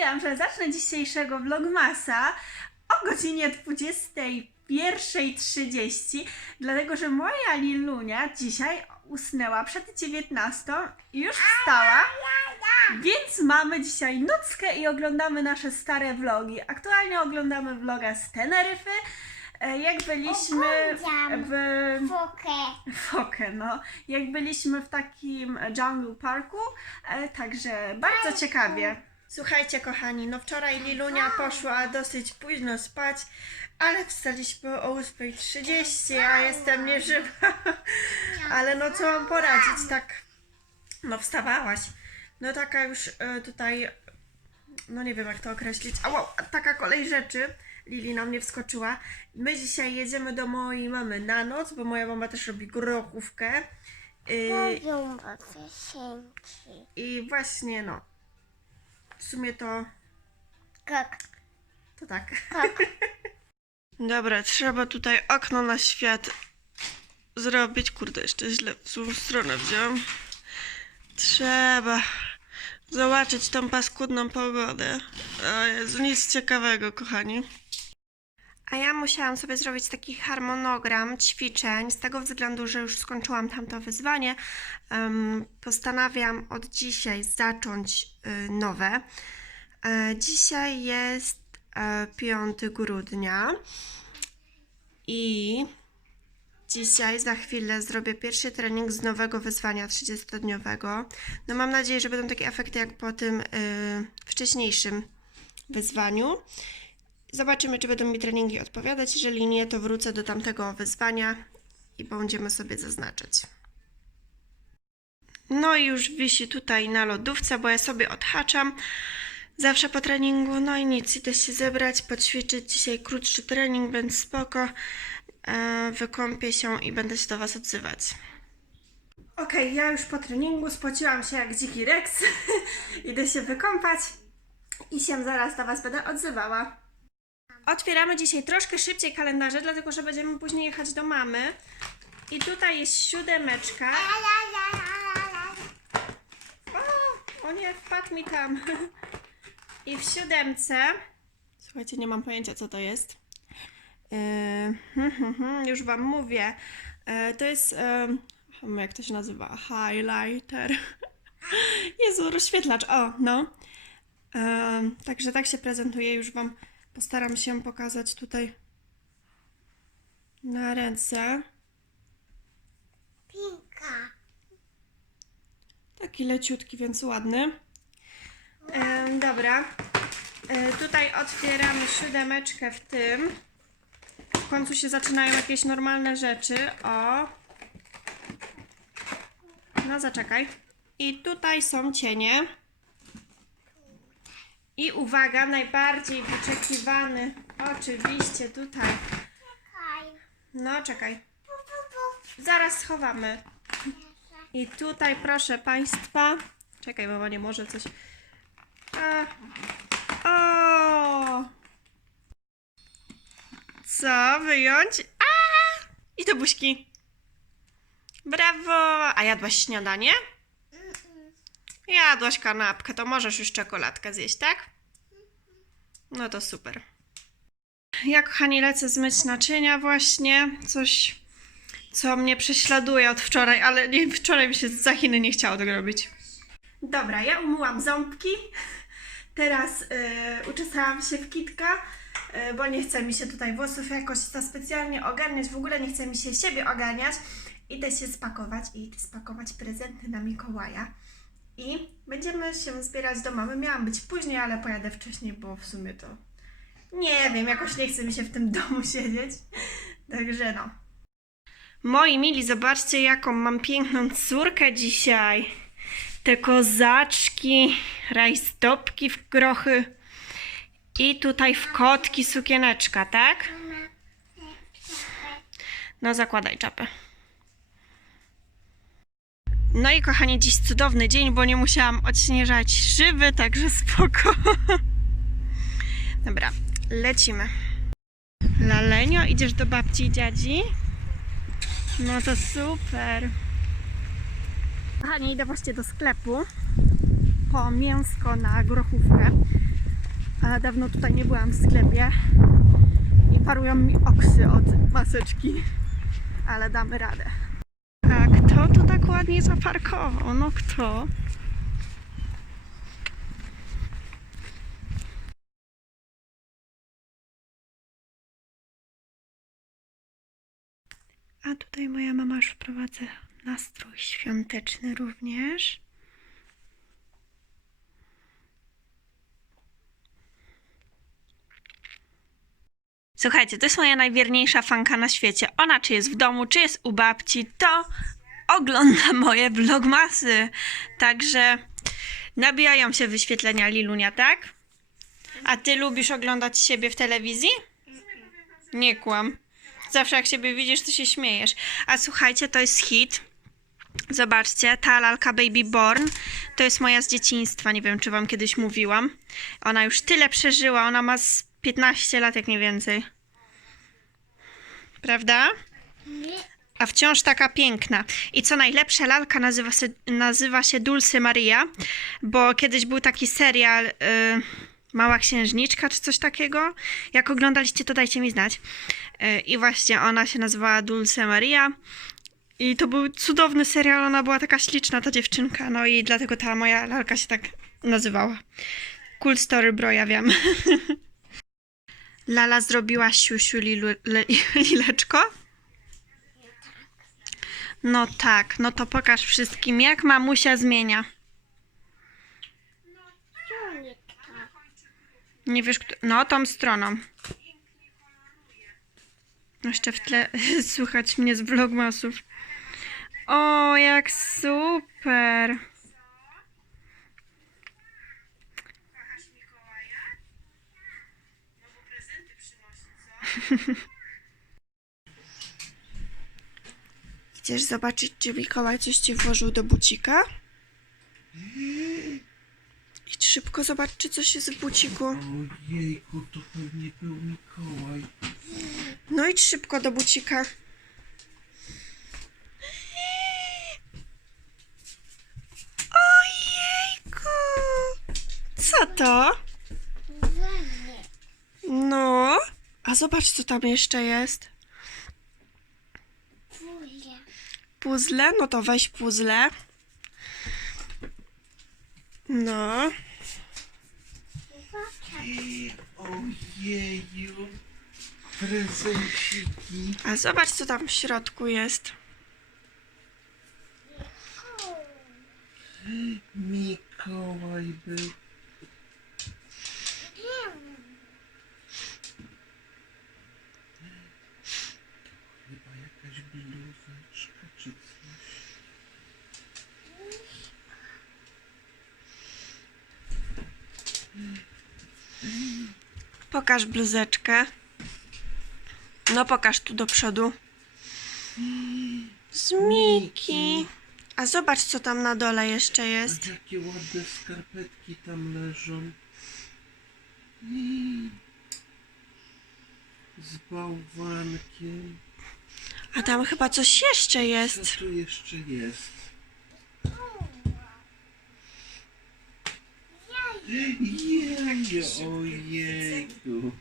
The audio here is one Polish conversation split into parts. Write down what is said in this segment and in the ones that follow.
postanowiłam, że zacznę dzisiejszego vlogmasa o godzinie 21.30, dlatego że moja Lilunia dzisiaj usnęła przed 19 i już wstała, więc mamy dzisiaj nockę i oglądamy nasze stare vlogi. Aktualnie oglądamy vloga z Teneryfy, e, jak byliśmy w... Fokę. Fokę, no. Jak byliśmy w takim jungle parku, e, także bardzo ciekawie. Słuchajcie, kochani, no wczoraj Lilunia poszła dosyć późno spać, ale wstaliśmy o 8.30, a jestem nieżywa. ale no co mam poradzić, tak, no wstawałaś. No taka już e, tutaj, no nie wiem jak to określić, a wow, taka kolej rzeczy. Lili na mnie wskoczyła. My dzisiaj jedziemy do mojej mamy na noc, bo moja mama też robi grochówkę. O piosenki. I właśnie no. W sumie to. Jak? To tak. Tak. Dobra, trzeba tutaj okno na świat zrobić. Kurde, jeszcze źle w złą stronę wziąłem. Trzeba zobaczyć tą paskudną pogodę. O Jezu, nic ciekawego, kochani. A ja musiałam sobie zrobić taki harmonogram ćwiczeń, z tego względu, że już skończyłam tamto wyzwanie. Postanawiam od dzisiaj zacząć y, nowe. E, dzisiaj jest e, 5 grudnia i dzisiaj za chwilę zrobię pierwszy trening z nowego wyzwania 30-dniowego. No mam nadzieję, że będą takie efekty jak po tym y, wcześniejszym wyzwaniu. Zobaczymy, czy będą mi treningi odpowiadać. Jeżeli nie, to wrócę do tamtego wyzwania i będziemy sobie zaznaczać. No i już wisi tutaj na lodówce, bo ja sobie odhaczam zawsze po treningu. No i nic, idę się zebrać, poćwiczyć. Dzisiaj krótszy trening, więc spoko. E, wykąpię się i będę się do Was odzywać. Okej, ja już po treningu spociłam się jak dziki Rex. idę się wykąpać i się zaraz do Was będę odzywała. Otwieramy dzisiaj troszkę szybciej kalendarze, dlatego że będziemy później jechać do mamy. I tutaj jest siódemeczka. O, o nie, wpadł mi tam. I w siódemce. Słuchajcie, nie mam pojęcia, co to jest. Yy, już Wam mówię. Yy, to jest. Yy, jak to się nazywa? Highlighter. Jezu, rozświetlacz. O, no. Także tak się prezentuje. Już Wam postaram się pokazać tutaj na ręce. Pinka. Taki leciutki, więc ładny. E, dobra. E, tutaj otwieramy siódemeczkę w tym. W końcu się zaczynają jakieś normalne rzeczy. O. No, zaczekaj. I tutaj są cienie. I uwaga, najbardziej wyczekiwany. Oczywiście tutaj. No, czekaj. Zaraz schowamy. I tutaj, proszę Państwa. Czekaj, mama nie może coś. A. O! Co wyjąć? A! I to buźki. Brawo! A jadłaś śniadanie? Jadłaś kanapkę, to możesz już czekoladkę zjeść, tak? No to super. Ja, kochani, lecę zmyć naczynia właśnie. Coś co mnie prześladuje od wczoraj, ale nie, wczoraj mi się za Chiny nie chciało tego robić. Dobra, ja umyłam ząbki. Teraz yy, uczesałam się w kitka, yy, bo nie chce mi się tutaj włosów jakoś za specjalnie ogarniać. W ogóle nie chce mi się siebie ogarniać. Idę się spakować i spakować prezenty na Mikołaja. I będziemy się zbierać do mamy. Miałam być później, ale pojadę wcześniej, bo w sumie to nie wiem, jakoś nie chce mi się w tym domu siedzieć. Także no. Moi mili, zobaczcie, jaką mam piękną córkę dzisiaj. Te kozaczki, rajstopki w grochy i tutaj w kotki sukieneczka, tak? No, zakładaj czapę. No i kochani, dziś cudowny dzień, bo nie musiałam odśnieżać szyby, także spoko. Dobra, lecimy. Lalenio, idziesz do babci i dziadzi? No to super. Kochani, idę właśnie do sklepu. po mięsko na grochówkę. A dawno tutaj nie byłam w sklepie i parują mi oksy od maseczki, ale damy radę. Kto tu tak ładnie zaparkował? No kto? A tutaj moja mama już wprowadza nastrój świąteczny również. Słuchajcie, to jest moja najwierniejsza fanka na świecie. Ona czy jest w domu, czy jest u babci, to ogląda moje vlogmasy. Także nabijają się wyświetlenia Lilunia, tak? A ty lubisz oglądać siebie w telewizji? Nie kłam. Zawsze jak siebie widzisz, to się śmiejesz. A słuchajcie, to jest hit. Zobaczcie, ta lalka Baby Born to jest moja z dzieciństwa. Nie wiem, czy wam kiedyś mówiłam. Ona już tyle przeżyła. Ona ma z 15 lat, jak nie więcej. Prawda? A wciąż taka piękna. I co najlepsze, lalka nazywa się, nazywa się Dulce Maria, bo kiedyś był taki serial y, Mała Księżniczka, czy coś takiego. Jak oglądaliście, to dajcie mi znać. Y, I właśnie ona się nazywała Dulce Maria. I to był cudowny serial, ona była taka śliczna, ta dziewczynka, no i dlatego ta moja lalka się tak nazywała. Cool story, bro, ja wiem. Lala zrobiła siusiu lileczko? No tak, no to pokaż wszystkim, jak mamusia zmienia. Nie wiesz, kto... no tą stroną. No Jeszcze w tle słychać mnie z vlogmasów. O, jak super! Chcesz zobaczyć, czy Mikołaj coś ci włożył do bucika? Idź szybko, zobacz, czy coś jest w buciku. Ojejku, to pewnie był Mikołaj. No idź szybko do bucika. Ojejku! Co to? No, a zobacz, co tam jeszcze jest. Puzzle? No to weź puzzle. No. Ojeju. Prezenciki. A zobacz, co tam w środku jest. Mikołaj był. Chyba jakaś bluzeczka czy coś. Pokaż bluzeczkę. No pokaż tu do przodu. Z Miki. A zobacz, co tam na dole jeszcze jest. A jakie ładne skarpetki tam leżą. Z bałwankiem. A tam chyba coś jeszcze Co jest. tu jeszcze jest? Jeju, ojejku.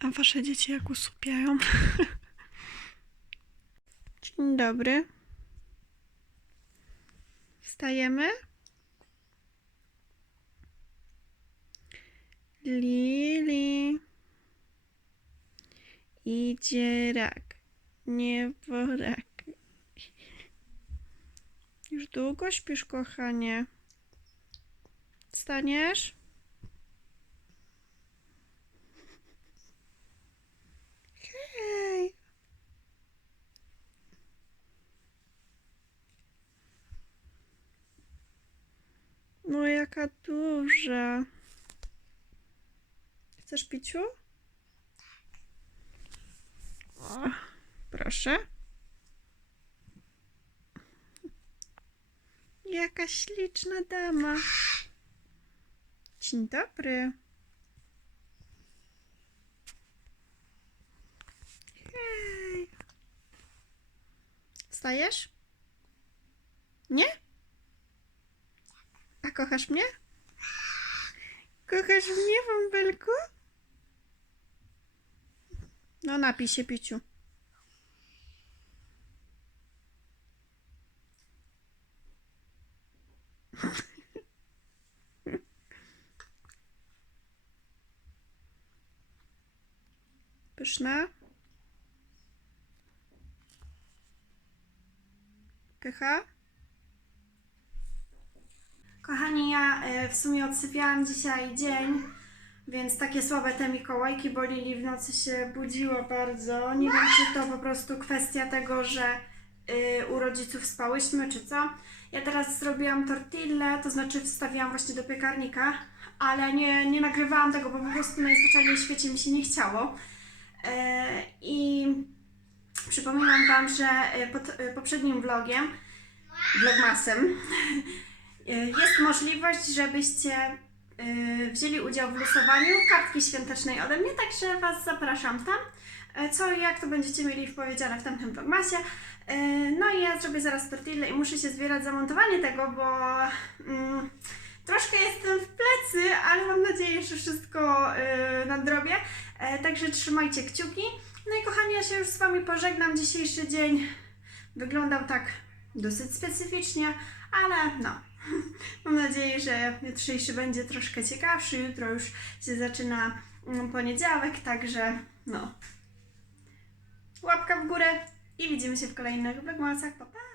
A wasze dzieci jak usypiają? Dzień dobry. Wstajemy? Lili. Idzie rak. Nie worak. Już długo śpisz, kochanie? Wstaniesz? Hej. No jaka duża. Chcesz piciu? O, proszę. Jaka śliczna dama. Dzień dobry. Hej. Wstajesz? Nie? A Kochasz mnie? Kochasz mnie, bąbelku? No napij się, piciu. Pyszna. Pycha. Kochani, ja e, w sumie odsypiałam dzisiaj dzień, więc takie słabe te Mikołajki, bo Lili w nocy się budziło bardzo. Nie wiem, czy to po prostu kwestia tego, że y, u rodziców spałyśmy, czy co. Ja teraz zrobiłam tortillę, to znaczy wstawiłam właśnie do piekarnika, ale nie, nie nagrywałam tego, bo po prostu najzwyczajniej w świecie mi się nie chciało. E, I przypominam Wam, że e, pod e, poprzednim vlogiem, vlogmasem, jest możliwość, żebyście wzięli udział w losowaniu kartki świątecznej ode mnie, także Was zapraszam tam. Co i jak to będziecie mieli powiedziane w tamtym vlogmasie. No i ja zrobię zaraz tortillę i muszę się zbierać za montowanie tego, bo mm, troszkę jestem w plecy, ale mam nadzieję, że wszystko e, nadrobię. E, Także trzymajcie kciuki. No i kochani, ja się już z Wami pożegnam. Dzisiejszy dzień wyglądał tak dosyć specyficznie, ale no. Mam nadzieję, że jutrzejszy będzie troszkę ciekawszy. Jutro już się zaczyna mm, poniedziałek, także no. Łapka w górę i widzimy się w kolejnych vlogmasach. Pa, pa!